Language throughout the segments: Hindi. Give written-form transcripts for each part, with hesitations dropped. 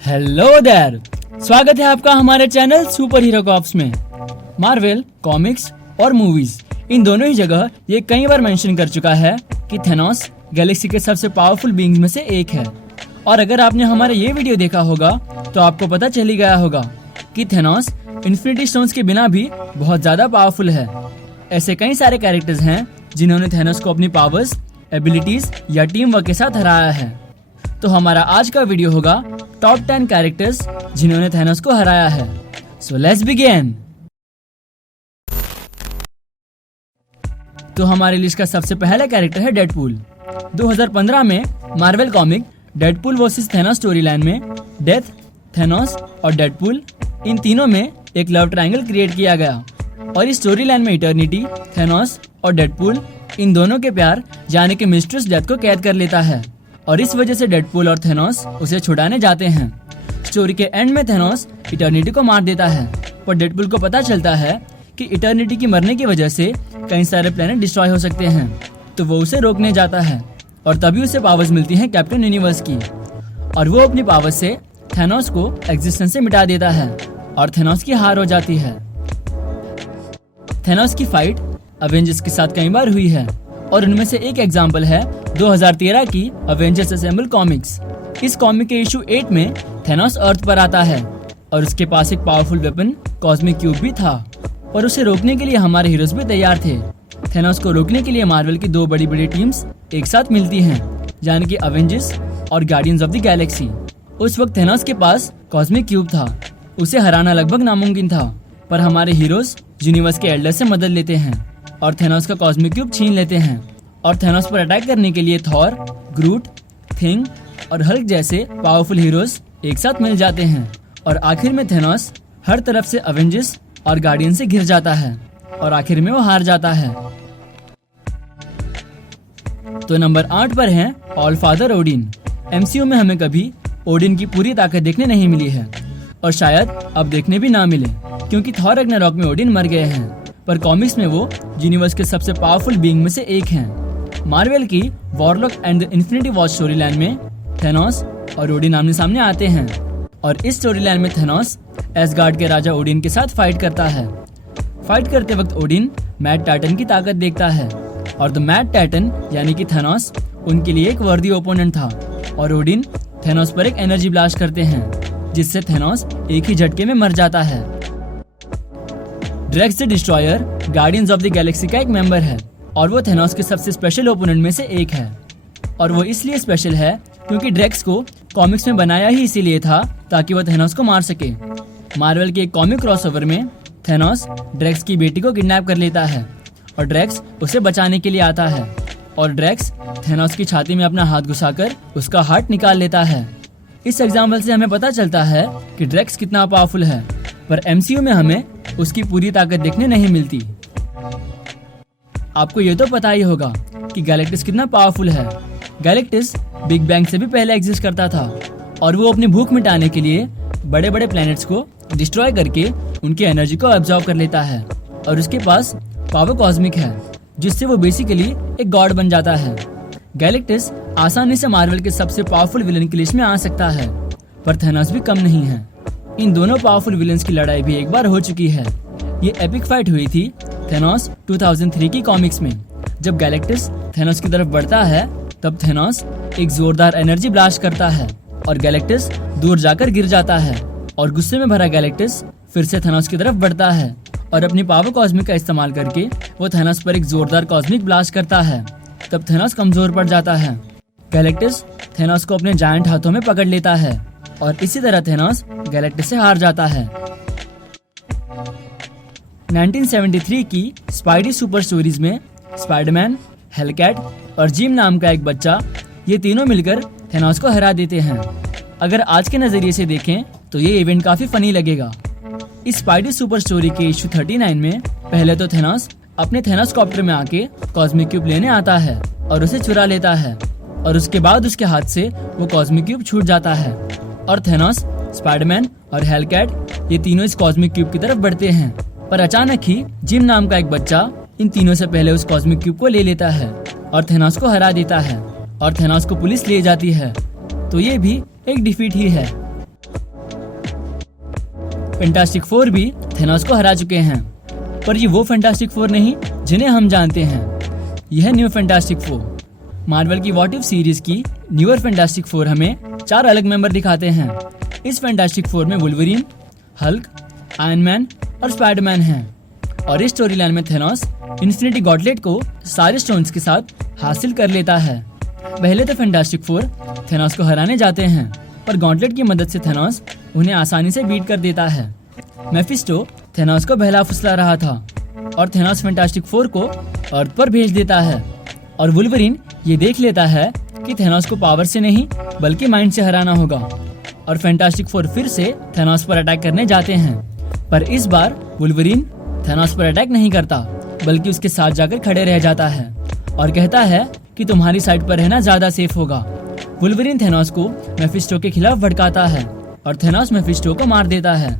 हेलो देयर, स्वागत है आपका हमारे चैनल सुपर हीरो कॉप्स में। मार्वल कॉमिक्स और मूवीज इन दोनों ही जगह ये कई बार मेंशन कर चुका है कि थेनोस गैलेक्सी के सबसे पावरफुल बीइंग्स में से एक है। और अगर आपने हमारा ये वीडियो देखा होगा तो आपको पता चल ही गया होगा कि थेनोस इन्फिनिटी स्टोन्स के बिना भी बहुत ज्यादा पावरफुल है। ऐसे कई सारे कैरेक्टर्स हैं जिन्होंने थेनोस को अपनी पावर्स, एबिलिटीज या टीम वर्क के साथ हराया है। तो हमारा आज का वीडियो होगा टॉप 10 कैरेक्टर्स जिन्होंने थेनोस को हराया है। So let's begin. तो हमारी लिस्ट का सबसे पहला कैरेक्टर है डेडपूल। 2015 में Marvel comic Deadpool versus Thanos story line में डेथ, थेनोस और डेडपूल इन तीनों में एक लव ट्रायंगल क्रिएट किया गया। और इस स्टोरी लाइन में इटर्निटी, थेनोस और डेडपूल इन दोनों के प्यार यानी कि मिस्ट्रेस डेथ को कैद कर लेता है और इस वजह से डेडपूल और थेनोस उसे छुड़ाने जाते हैं। स्टोरी के एंड में थेनोस इटर्निटी को मार देता है, पर डेडपूल को पता चलता है कि इटर्निटी की मरने की वजह से कई सारे प्लेनेट डिस्ट्रॉय हो सकते हैं, तो वो उसे रोकने जाता है और तभी उसे पावर्स मिलती हैं कैप्टन यूनिवर्स की। और वो अपनी पावर्स से थेनोस को एग्जिस्टेंस से मिटा देता है और थेनोस की हार हो जाती है। थेनोस की फाइट अवेंजर्स के साथ कई बार हुई है और उनमें से एक एग्जाम्पल है 2013 की अवेंजर्स असेंबल कॉमिक्स। इस कॉमिक के इशू 8 में थेनोस अर्थ पर आता है और उसके पास एक पावरफुल वेपन कॉस्मिक क्यूब भी था और उसे रोकने के लिए हमारे हीरोज भी तैयार थे। थेनोस को रोकने के लिए मार्वल की दो बड़ी बड़ी टीम्स एक साथ मिलती हैं, यानी कि अवेंजर्स और गार्डियंस ऑफ द गैलेक्सी। उस वक्त थेनोस के पास कॉस्मिक क्यूब था, उसे हराना लगभग नामुमकिन था, पर हमारे हीरोज यूनिवर्स के एल्डर से मदद लेते हैं और थेनोस का कॉस्मिक क्यूब छीन लेते हैं। और थेनोस पर अटैक करने के लिए थॉर, ग्रूट, थिंग और हल्क जैसे पावरफुल हीरोज एक साथ मिल जाते हैं और आखिर में थेनोस हर तरफ से अवेंजर्स और गार्डियन से घिर जाता है और आखिर में वो हार जाता है। तो नंबर 8 पर है ऑल फादर ओडिन। एमसीयू में हमें कभी ओडिन की पूरी ताकत देखने नहीं मिली है और शायद अब देखने भी ना मिले, क्योंकि थॉर रग्नारॉक में ओडिन मर गए हैं, पर कॉमिक्स में वो यूनिवर्स के सबसे पावरफुल बीइंग में से एक हैं। मार्वल की warlock and the infinity war story line में थेनोस और ओडिन आमने सामने आते हैं और इस स्टोरी लाइन में थेनोस एसगार्ड के राजा ओडिन के साथ फाइट करता है। फाइट करते वक्त ओडिन मैड टाइटन की ताकत देखता है और द मैड टाइटन यानी कि थेनोस उनके लिए एक वर्दी ओपोनेंट था और ओडिन थेनोस पर एक एनर्जी ब्लास्ट करते हैं जिससे थेनोस एक ही झटके में मर जाता है। ड्रेक्स the destroyer guardians of the Galaxy का एक मेंबर है और वो थेनोस के सबसे स्पेशल ओपोनेंट में से एक है। और वो इसलिए स्पेशल है क्योंकि ड्रेक्स को कॉमिक्स में बनाया ही इसीलिए था ताकि वो थेनोस को मार सके। मार्वल के एक कॉमिक क्रॉसओवर में थेनोस ड्रेक्स की बेटी को किडनैप कर लेता है और ड्रेक्स उसे बचाने के लिए आता है और ड्रेक्स थेनोस की छाती में अपना हाथ घुसाकर उसका हार्ट निकाल लेता है। इस एग्जाम्पल से हमें पता चलता है कि ड्रेक्स कितना पावरफुल है, पर एमसीयू में हमें उसकी पूरी ताकत देखने नहीं मिलती। आपको ये तो पता ही होगा कि गैलेक्टिस कितना पावरफुल है। गैलेक्टिस बिग बैंग से भी पहले एग्जिस्ट करता था और वो अपनी भूख मिटाने के लिए बड़े बड़े प्लैनेट्स को डिस्ट्रॉय करके उनकी एनर्जी को एब्जॉर्ब कर लेता है और उसके पास पावर कॉस्मिक है जिससे वो बेसिकली एक गॉड बन जाता है। गैलेक्टिस आसानी से मार्वल के सबसे पावरफुल विलन की लिस्ट में आ सकता है, पर थेनोस भी कम नहीं है। इन दोनों पावरफुल विलन्स की लड़ाई भी एक बार हो चुकी है। ये एपिक फाइट हुई थी थेनोस 2003 की कॉमिक्स में। जब गैलेक्टिस थेनोस की तरफ बढ़ता है तब थेनोस एक जोरदार एनर्जी ब्लास्ट करता है और गैलेक्टिस दूर जाकर गिर जाता है और गुस्से में भरा गैलेक्टिस फिर से थेनोस की तरफ बढ़ता है और अपनी पावर कॉस्मिक का इस्तेमाल करके वो थेनोस पर एक जोरदार कॉस्मिक ब्लास्ट करता है। तब थेनोस कमजोर पड़ जाता है। गैलेक्टिस थेनोस को अपने जायंट हाथों में पकड़ लेता है और इसी तरह थेनोस गैलेक्टिस से हार जाता है। 1973 की स्पाइडी सुपर स्टोरीज में स्पाइडरमैन, हेलकैट और जिम नाम का एक बच्चा, ये तीनों मिलकर थेनोस को हरा देते हैं। अगर आज के नजरिए से देखें तो ये इवेंट काफी फनी लगेगा। इस स्पाइडी सुपर स्टोरी के इशू 39 में पहले तो थेनोस अपने थेनोस कॉप्टर में आके कॉस्मिक क्यूब लेने आता है और उसे चुरा लेता है और उसके बाद उसके हाथ से वो कॉस्मिक क्यूब छूट जाता है और थेनोस, स्पाइडरमैन और हेलकैट ये तीनों इस कॉस्मिक क्यूब की तरफ बढ़ते हैं। पर अचानक ही जिम नाम का एक बच्चा इन तीनों से पहले उस कॉस्मिक क्यूब को ले लेता है और थेनोस को हरा देता है और थेनोस को पुलिस ले जाती है। तो ये भी एक डिफीट ही है। फैंटास्टिक फोर भी थेनोस को हरा चुके हैं, पर ये वो फैंटास्टिक फोर नहीं जिन्हें हम जानते हैं। यह न्यू फैंटास्टिक फोर। मार्वल की व्हाट इफ सीरीज की न्यूअर फैंटास्टिक फोर हमें 4 अलग मेंबर दिखाते हैं। इस फैंटास्टिक फोर में वुल्वरीन, हल्क, आयरन मैन और स्पाइडरमैन हैं। और इस स्टोरी लाइन में थेनोस इन्फिनिटी गॉटलेट को सारे स्टोन्स के साथ हासिल कर लेता है। पहले तो फैंटास्टिक फोर थेनोस को हराने जाते हैं, पर गॉटलेट की मदद से थेनोस उन्हें आसानी से बीट कर देता है। मेफिस्टो थेनोस को बहला फुसला रहा था और थेनोस फैंटास्टिक फोर को अर्थ पर भेज देता है। और वुल्वरीन ये देख लेता है कि थेनोस को पावर से नहीं बल्कि माइंड से हराना होगा। और फैंटास्टिक फोर फिर से थेनोस पर अटैक करने जाते हैं, पर इस बार वुल्वरीन थेनोस पर अटैक नहीं करता बल्कि उसके साथ जाकर खड़े रह जाता है और कहता है कि तुम्हारी साइड पर रहना ज्यादा सेफ होगा। वुल्वरीन थेनोस को मेफिस्टो के खिलाफ भड़काता है और थेनोस मेफिस्टो को मार देता है।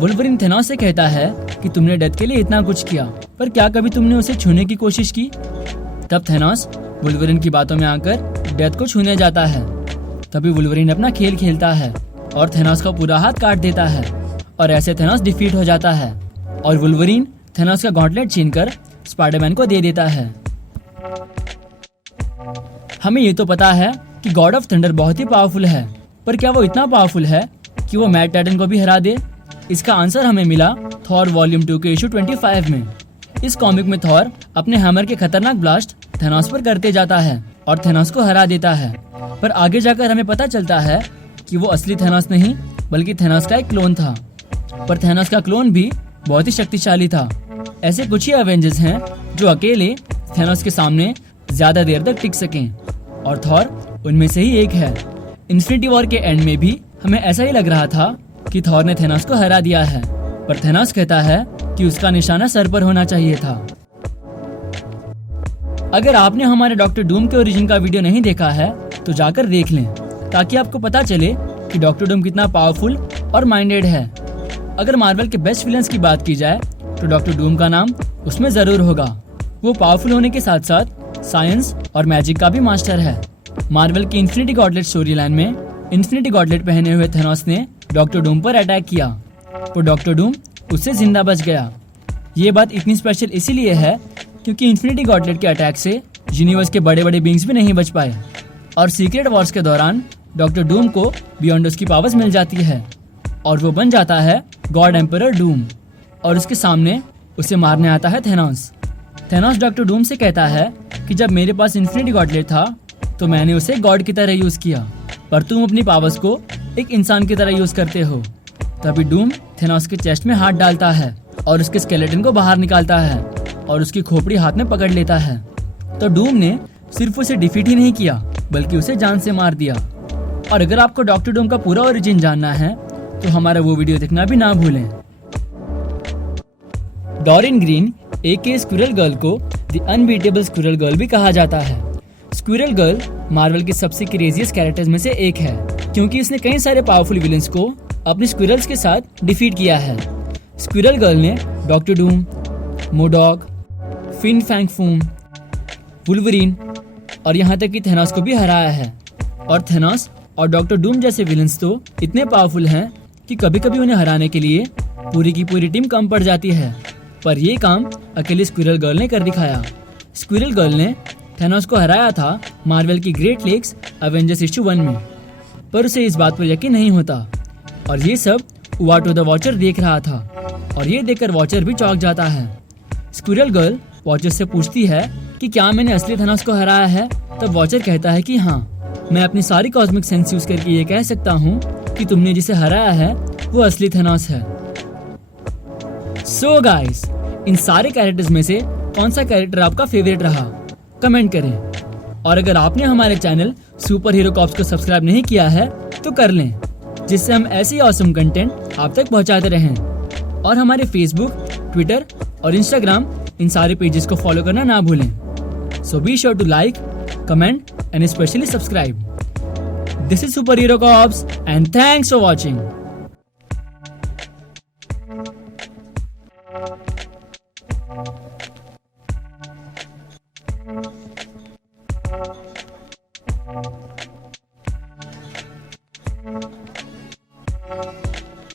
वुल्वरीन थेनोस से कहता है कि तुमने डेथ के लिए इतना कुछ किया, पर क्या कभी तुमने उसे छूने की कोशिश की? तब थेनोस वुल्वरीन की बातों में आकर डेथ को छूने जाता है। तभी वुल्वरीन अपना खेल खेलता है और थेनोस का पूरा हाथ काट देता है और ऐसे थेनोस डिफीट हो जाता है। और वुल्वरीन थेनोस का गॉटलेट छीनकर स्पाइडरमैन को दे देता है। हमें ये तो पता है कि गॉड ऑफ थंडर बहुत ही पावरफुल है, पर क्या वो इतना पावरफुल है कि वो मैट टाइटन को भी हरा दे? इसका आंसर हमें मिला थॉर वॉल्यूम 2 के इशू 25 में। इस कॉमिक में थॉर अपने हैमर के खतरनाक ब्लास्ट थेनोस पर करते जाता है और थेनोस को हरा देता है। पर आगे जाकर हमें पता चलता है कि वो असली थेनोस नहीं बल्कि थेनोस का एक क्लोन था। पर थेनोस का क्लोन भी बहुत ही शक्तिशाली था। ऐसे कुछ ही एवेंजर्स हैं जो अकेले थेनोस के सामने ज्यादा देर तक टिक सकें, और थॉर उनमें से ही एक है। इन्फिनिटी वॉर के एंड में भी हमें ऐसा ही लग रहा था कि थॉर ने थेनोस को हरा दिया है, पर थेनोस कहता है कि उसका निशाना सर पर होना चाहिए था। अगर आपने हमारे डॉक्टर डूम के ओरिजिन का वीडियो नहीं देखा है तो जाकर देख लें, ताकि आपको पता चले कि डॉक्टर डूम कितना पावरफुल और माइंडेड है। अगर मार्वल के बेस्ट विलन्स की बात की जाए तो डॉक्टर डूम का नाम उसमें जरूर होगा। वो पावरफुल होने के साथ साथ साइंस और मैजिक का भी मास्टर है। मार्वल की इन्फिनिटी गॉटलेट स्टोरी लाइन में इन्फिनिटी गॉटलेट पहने हुए थेनोस ने डॉक्टर डूम पर अटैक किया, तो डॉक्टर डूम उससे जिंदा बच गया। ये बात इतनी स्पेशल इसीलिए है क्योंकि इन्फिनिटी गॉटलेट के अटैक से यूनिवर्स के बड़े बड़े बींग्स भी नहीं बच पाए। और सीक्रेट वॉर्स के दौरान डॉक्टर डूम को बियॉन्डोस की पावर्स मिल जाती है और वो बन जाता है गॉड एम्परर डूम, और उसके सामने उसे मारने आता है थेनोस। थेनोस डॉक्टर डूम से कहता है कि जब मेरे पास इन्फिनिटी गॉटलेट था तो मैंने उसे गॉड की तरह यूज किया, पर तुम अपनी पावर्स को एक इंसान की तरह यूज करते हो। तभी डूम थेनोस के चेस्ट में हाथ डालता है और उसके स्केलेटन को बाहर निकालता है और उसकी खोपड़ी हाथ में पकड़ लेता है। तो डूम ने सिर्फ उसे डिफीट ही नहीं किया बल्कि उसे जान से मार दिया। और अगर आपको डॉक्टर डूम का पूरा ओरिजिन जानना है तो हमारा वो वीडियो देखना भी ना भूलें। डॉरिन ग्रीन एके स्क्विरल गर्ल को द अनबीटेबल स्क्विरल गर्ल भी कहा जाता है। स्क्विरल गर्ल मार्वल की सबसे क्रेजीएस्ट कैरेक्टर्स में से एक है, क्योंकि उसने कई सारे पावरफुल विलेंस को अपने स्क्विरल्स के साथ डिफीट किया है। स्क्विरल गर्ल ने Doctor Doom, MODOK, Fin Fang Foom, Wolverine और यहाँ तक कि थेनोस को भी हराया है। और थेनोस और डॉक्टर डूम जैसे विलेंस तो इतने पावरफुल हैं कि कभी कभी उन्हें हराने के लिए पूरी की पूरी टीम कम पड़ जाती है, पर ये काम अकेले स्क्विरल गर्ल ने कर दिखाया। स्क्विरल गर्ल ने थेनोस को हराया था मार्वल की ग्रेट लेक्स एवेंजर्स इशू 1 में, पर उसे इस बात पर यकीन नहीं होता। और ये सब वाटो द वॉचर देख रहा था और ये देखकर वॉचर भी चौंक जाता है। स्क्विरल गर्ल वॉचर से पूछती है कि क्या मैंने असली थेनोस को हराया है? तब वॉचर कहता है कि हाँ, मैं अपनी सारी कॉस्मिक सेंस यूज करके ये कह सकता हूँ कि तुमने जिसे हराया है वो असली थेनोस है। सो गाइस, इन सारे कैरेक्टर्स में से कौन सा कैरेक्टर आपका फेवरेट रहा? कमेंट करें। और अगर आपने हमारे चैनल सुपर हीरो कॉप्स को सब्सक्राइब नहीं किया है तो कर लें, जिससे हम ऐसे ही ऑसम कंटेंट आप तक पहुंचाते रहें। और हमारे फेसबुक, ट्विटर और इंस्टाग्राम इन सारे पेजेस को फॉलो करना ना भूलें। So be sure to like, comment and specially subscribe. This is super hero cops and thanks for watching. Thank you.